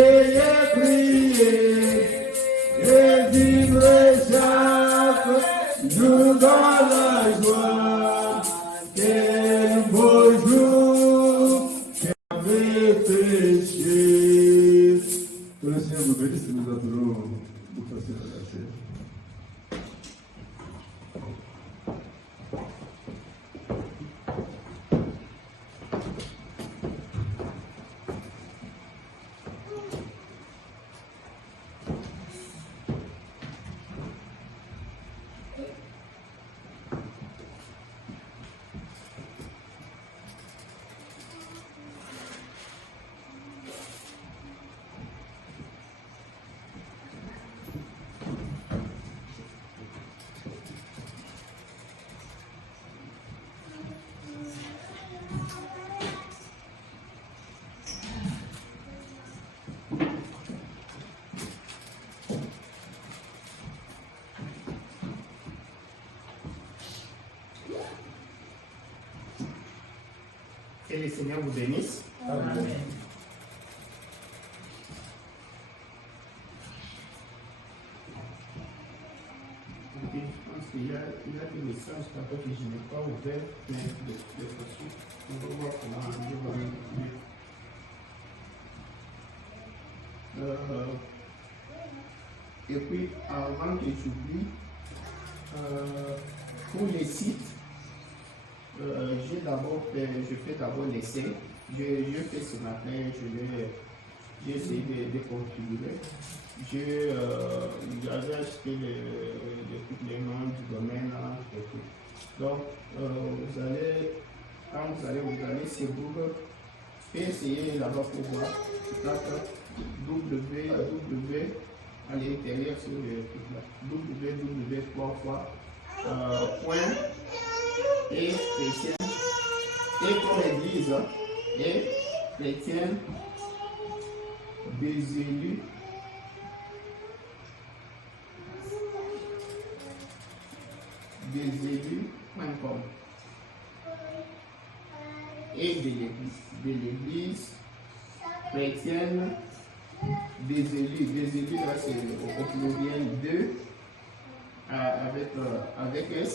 ayez prié, et vivre chaque jour dans la joie. Quel beau jour qu'avait péché. Que le Seigneur vous bénisse et nous adorons pour passer à la chaîne. Que le Seigneur vous bénisse. Amen. Ok, je pense qu'il y a des messages que je n'ai pas ouvert, mais de toute façon, on va voir comment Dieu va m'aider. Et puis, avant que j'oublie, pour les sites, je fais d'abord l'essai. Je fais ce matin, j'ai essayé de configurer. J'avais acheté les noms du domaine. Et tout. Donc, quand vous allez sur Google, essayez là-bas pour voir. www à l'intérieur sur le truc là. www. Et chrétien, et comme église, et chrétien des élus, .com et de l'église chrétienne des élus là c'est au pluriel 2 avec S.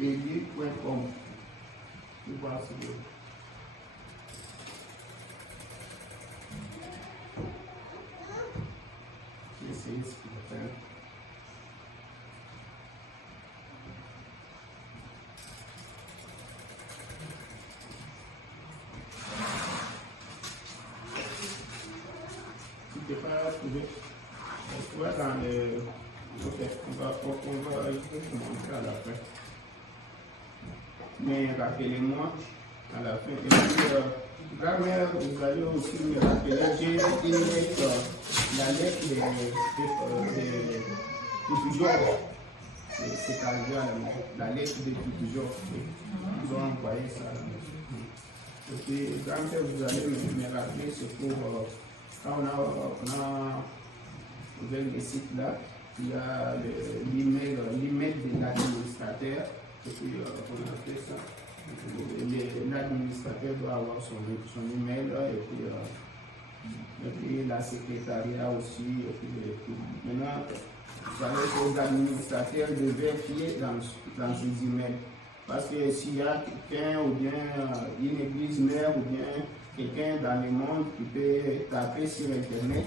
Élu.com. Je vois ce que j'ai essayé ce matin. Si tu ne peux pas trouver, tu vois dans le. Ok, on va vous montrer à la fin. Mais rappelez-moi à la fin. Et puis, grand-mère, vous allez aussi me rappeler, j'ai une lettre, la lettre de toujours. C'est arrivé à la lettre de toujours. Ils ont envoyé ça à la maison. Et puis, grand-mère, vous allez me rappeler, c'est pour quand on a ouvert le site là. Il y a l'email de l'administrateur, et puis on a fait ça. L'administrateur doit avoir son email, et puis la secrétariat aussi. Et puis, maintenant, vous savez que les administrateurs de vérifier dans ces emails. Parce que s'il y a quelqu'un, ou bien une église mère, ou bien quelqu'un dans le monde qui peut taper sur Internet,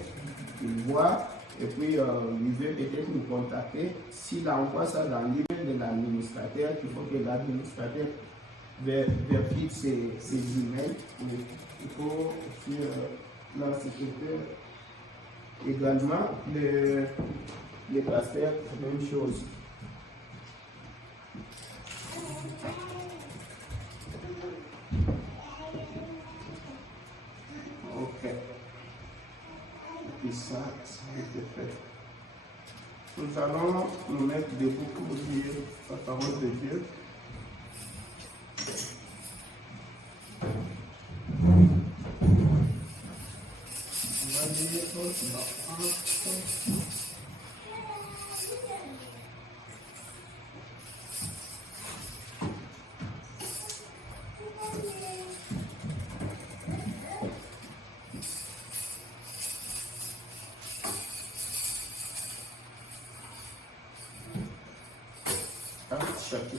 il voit. Et puis, il veut peut-être nous contacter. S'il envoie ça dans l'email de l'administrateur, il faut que l'administrateur vérifie ses emails. Il faut aussi la secrétaire également, les pasteurs, même chose. Ok. Et ça a été fait. Nous allons nous mettre debout pour lire la parole de Dieu. On va lire dans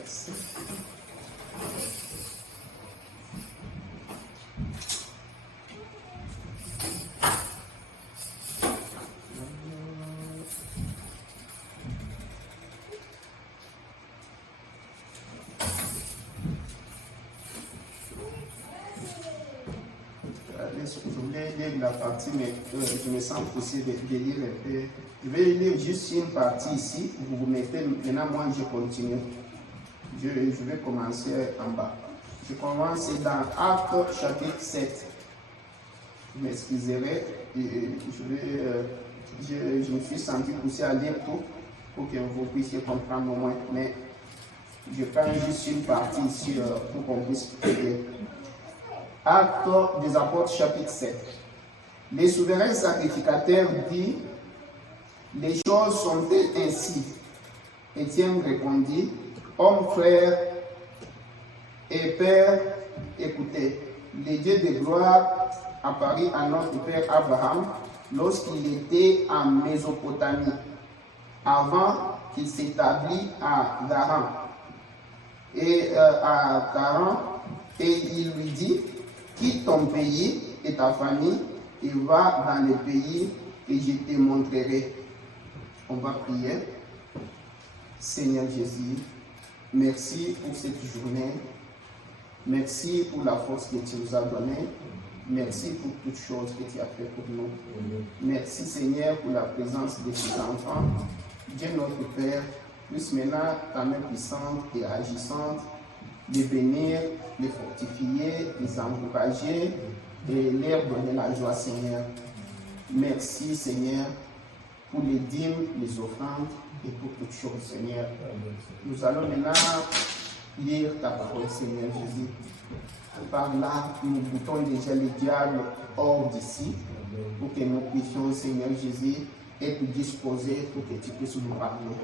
Merci. Je voulais lire la partie, mais je me sens poussé de lire un peu. Je vais lire juste une partie ici. Vous vous mettez, maintenant moi je continue. Je vais commencer en bas. Je commence dans Actes chapitre 7. Vous m'excuserez, je me suis senti poussé à lire tout pour que vous puissiez comprendre au moins. Mais je prends juste une partie ici pour qu'on puisse lire. Actes des Apôtres, chapitre 7. Les souverains sacrificateurs disent, les choses sont-elles ainsi? Étienne répondit, homme, frère et père, écoutez, le Dieu de gloire apparut à notre père Abraham lorsqu'il était en Mésopotamie, avant qu'il s'établisse à Haran. Et il lui dit, quitte ton pays et ta famille et va dans le pays que je te montrerai. On va prier. Seigneur Jésus, merci pour cette journée. Merci pour la force que tu nous as donnée. Merci pour toutes choses que tu as fait pour nous. Merci Seigneur pour la présence de tes enfants. Dieu notre Père, plus maintenant ta main puissante et agissante, les bénir, les fortifier, les encourager et leur donner la joie, Seigneur. Merci, Seigneur, pour les dîmes, les offrandes et pour toutes choses, Seigneur. Nous allons maintenant lire ta parole, Seigneur Jésus. Par là, nous boutons déjà le diable hors d'ici pour que nous puissions, Seigneur Jésus, être disposés pour que tu puisses nous parler.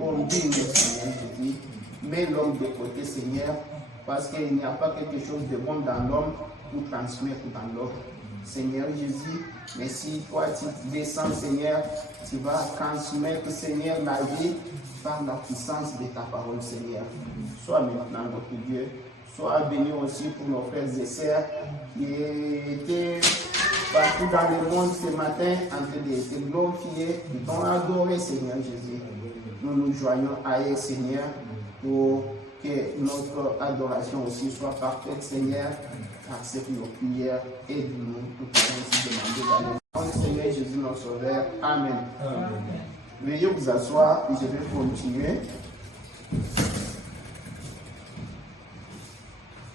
Conduis-nous, Seigneur Jésus. Mets l'homme de côté, Seigneur, parce qu'il n'y a pas quelque chose de bon dans l'homme pour transmettre dans l'homme. Seigneur Jésus, mais si toi tu descends, Seigneur, tu vas transmettre, Seigneur, la vie par la puissance de ta parole, Seigneur. Sois maintenant notre Dieu. Sois béni aussi pour nos frères et sœurs qui étaient partout dans le monde ce matin en train de te glorifier, de t'en adorer, Seigneur Jésus. Nous nous joignons à eux, Seigneur, pour que notre adoration aussi soit parfaite, Seigneur. Accepte nos prières, aide-nous pour que nous demander dans le nom du Seigneur Jésus, notre Sauveur. Amen. Amen. Veuillez vous asseoir et je vais continuer.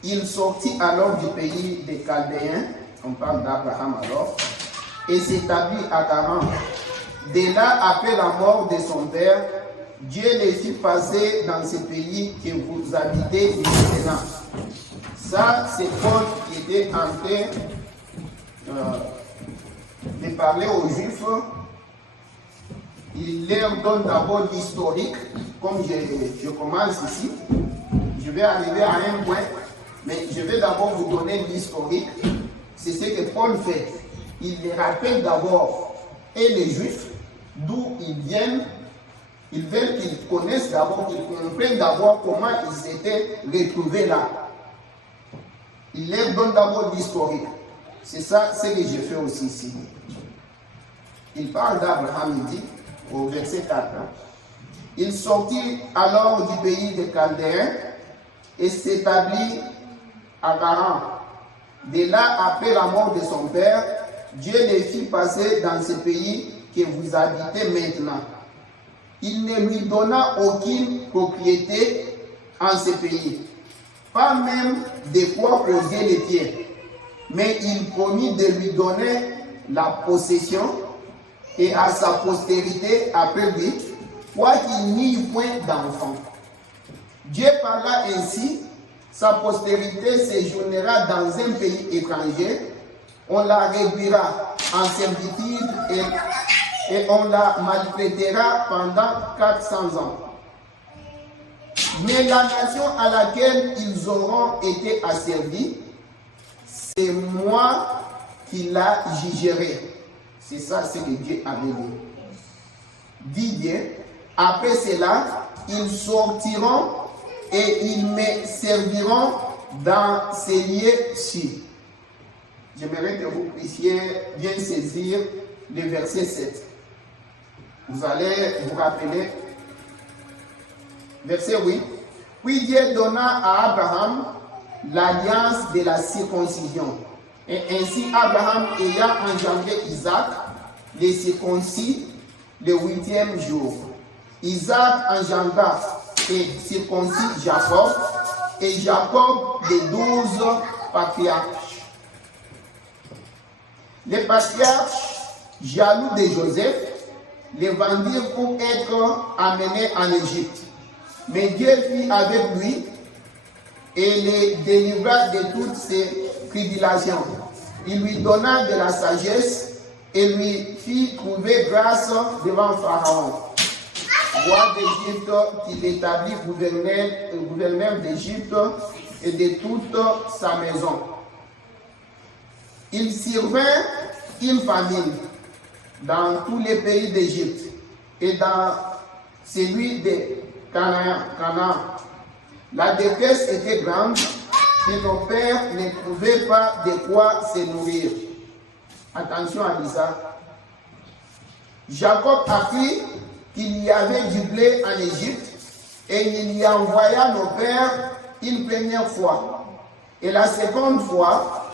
Il sortit alors du pays des Chaldéens, on parle d'Abraham alors, et s'établit à Haran. De là, après la mort de son père, Dieu les fit passer dans ce pays que vous habitez maintenant. Ça, c'est Paul qui était en train de parler aux Juifs. Il leur donne d'abord l'historique, comme je commence ici. Je vais arriver à un point, mais je vais d'abord vous donner l'historique. C'est ce que Paul fait. Il les rappelle d'abord, et les Juifs, d'où ils viennent. Ils veulent qu'ils connaissent d'abord, qu'ils comprennent d'abord comment ils étaient retrouvés là. Il leur donne d'abord l'historique. C'est ça, ce que j'ai fait aussi ici. Il parle d'Abraham, il dit, au verset 4. Il sortit alors du pays des Chaldéens et s'établit à Haran. De là, après la mort de son père, Dieu les fit passer dans ce pays que vous habitez maintenant. Il ne lui donna aucune propriété en ce pays, pas même de quoi poser les pieds, mais il promit de lui donner la possession et à sa postérité après lui, quoiqu'il n'y eût point d'enfant. Dieu parla ainsi, sa postérité séjournera dans un pays étranger, on la réduira en servitude et on la maltraitera pendant 400 ans. Mais la nation à laquelle ils auront été asservis, c'est moi qui la jugerai. C'est ça ce que Dieu avait dit. Dit Dieu, après cela, ils sortiront et ils me serviront dans ces lieux-ci. J'aimerais que vous puissiez bien saisir le verset 7. Vous allez vous rappeler. Verset 8. Puis Dieu donna à Abraham l'alliance de la circoncision. Et ainsi Abraham ayant engendré Isaac, le circoncis le 8e jour. Isaac engendra et circoncis Jacob, et Jacob les 12 patriarches. Les patriarches, jaloux de Joseph, les vendirent pour être amenés en Égypte. Mais Dieu fut avec lui et les délivra de toutes ses tribulations. Il lui donna de la sagesse et lui fit trouver grâce devant Pharaon, roi d'Égypte, qui établit gouverneur d'Égypte et de toute sa maison. Il survint une famine dans tous les pays d'Égypte et dans celui de Canaan. La détresse était grande et nos pères ne trouvaient pas de quoi se nourrir. Attention à ça. Jacob apprit qu'il y avait du blé en Égypte et il y envoya nos pères une première fois. Et la seconde fois,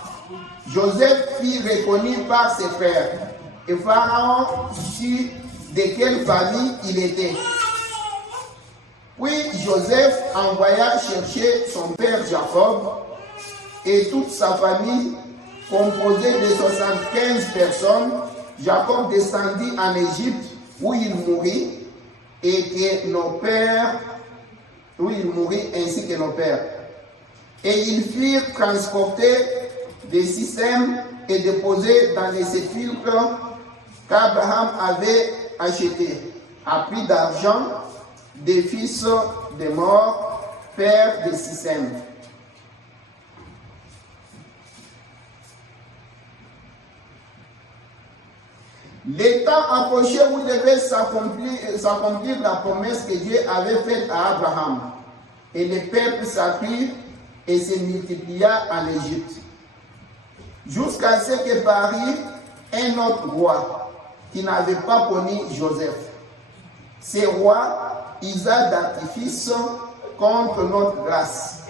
Joseph fut reconnu par ses frères et Pharaon sut de quelle famille il était. Puis Joseph envoya chercher son père Jacob et toute sa famille, composée de 75 personnes. Jacob descendit en Égypte où il mourut ainsi que nos pères. Et ils furent transportés de Sichem et déposés dans les sépulcres qu'Abraham avait achetés à prix d'argent des fils des morts, père de Sichem. Les temps approchaient où devait s'accomplir la promesse que Dieu avait faite à Abraham. Et le peuple s'accrut et se multiplia en Égypte. Jusqu'à ce que parut un autre roi qui n'avait pas connu Joseph. Ce roi usa d'artifice contre notre grâce.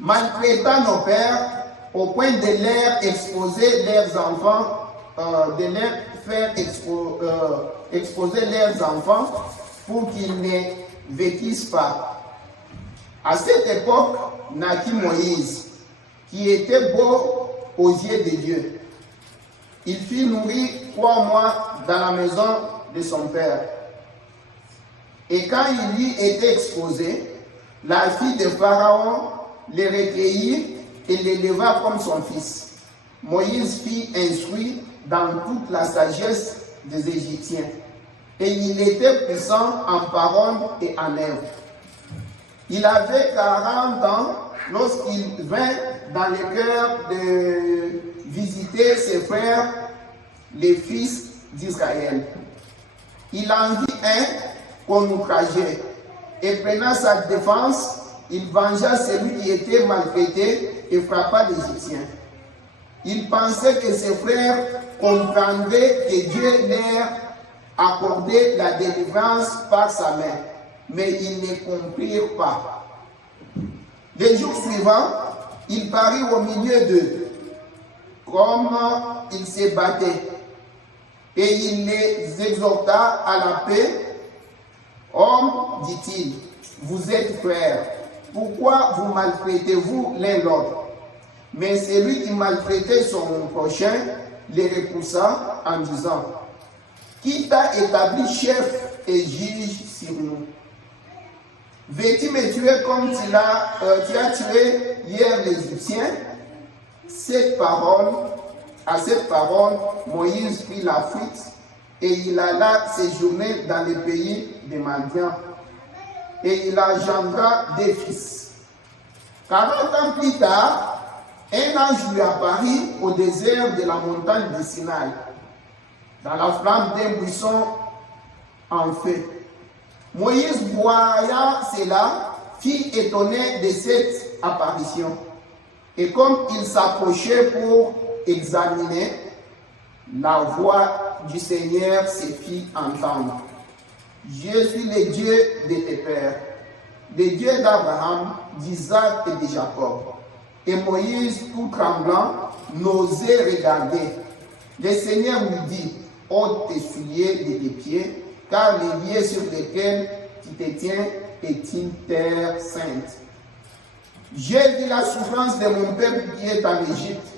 Maltraitant nos pères, au point de leur exposer leurs enfants, de leur faire exposer leurs enfants pour qu'ils ne vécissent pas. À cette époque, naquit Moïse, qui était beau aux yeux de Dieu. Il fut nourri 3 mois dans la maison de son père. Et quand il y était exposé, la fille de Pharaon le recueillit et l'éleva comme son fils. Moïse fut instruit dans toute la sagesse des Égyptiens. Et il était puissant en parole et en œuvre. Il avait 40 ans lorsqu'il vint dans le cœur de visiter ses frères, les fils d'Israël. Il en vit un qu'on outrageait. Et prenant sa défense, il vengea celui qui était maltraité et frappa l'Égyptien. Il pensait que ses frères comprendraient que Dieu leur accordait la délivrance par sa main, mais ils ne comprirent pas. Les jours suivants, il parut au milieu d'eux, comme ils se battaient, et il les exhorta à la paix. Hommes, dit-il, vous êtes frères. Pourquoi vous maltraitez-vous l'un l'autre? Mais celui qui maltraitait son prochain les repoussa en disant, qui t'a établi chef et juge sur nous? Veux-tu me tuer comme tu as tué hier l'Égyptien? À cette parole, Moïse prit la fuite et il alla séjourner dans le pays de Madian. Et il engendra 2 fils. 40 ans plus tard, un ange lui apparut au désert de la montagne de Sinaï, dans la flamme d'un buisson en feu. Moïse, voyant cela, fut étonné de cette apparition. Et comme il s'approchait pour examiner, la voix du Seigneur se fit entendre. Je suis le Dieu de tes pères, le Dieu d'Abraham, d'Isaac et de Jacob. Et Moïse, tout tremblant, n'osait regarder. Le Seigneur lui dit, ôte tes souliers de tes pieds, car les lieux sur lesquels tu te tiens est une terre sainte. J'ai vu la souffrance de mon peuple qui est en Égypte.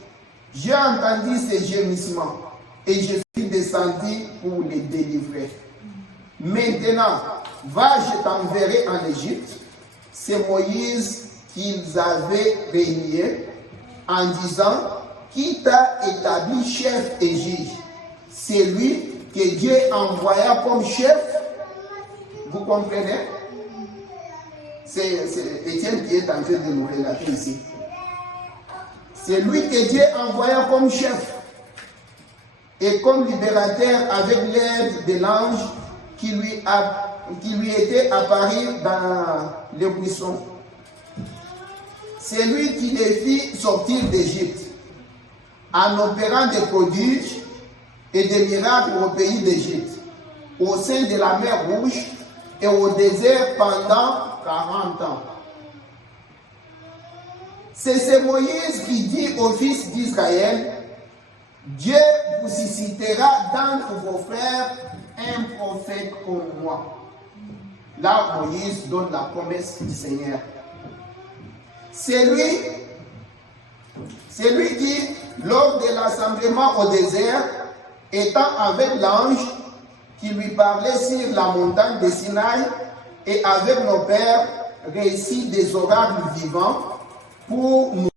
J'ai entendu ses gémissements et je suis descendu pour les délivrer. Maintenant, va, je t'enverrai en Égypte. C'est Moïse qu'ils avaient régné en disant, qui t'a établi chef et juge? C'est lui que Dieu envoya comme chef. Vous comprenez? C'est Étienne qui est en train de nous relater ici. C'est lui que Dieu envoya comme chef et comme libérateur avec l'aide de l'ange qui lui était apparu dans le buisson. C'est lui qui les fit sortir d'Égypte en opérant des prodiges et des miracles au pays d'Égypte, au sein de la mer Rouge et au désert pendant 40 ans. C'est ce Moïse qui dit aux fils d'Israël, Dieu vous suscitera d'entre vos frères un prophète comme moi. Là, Moïse donne la promesse du Seigneur. C'est lui qui, lors de l'assemblement au désert, étant avec l'ange qui lui parlait sur la montagne de Sinaï et avec nos pères, récit des oracles vivants pour nous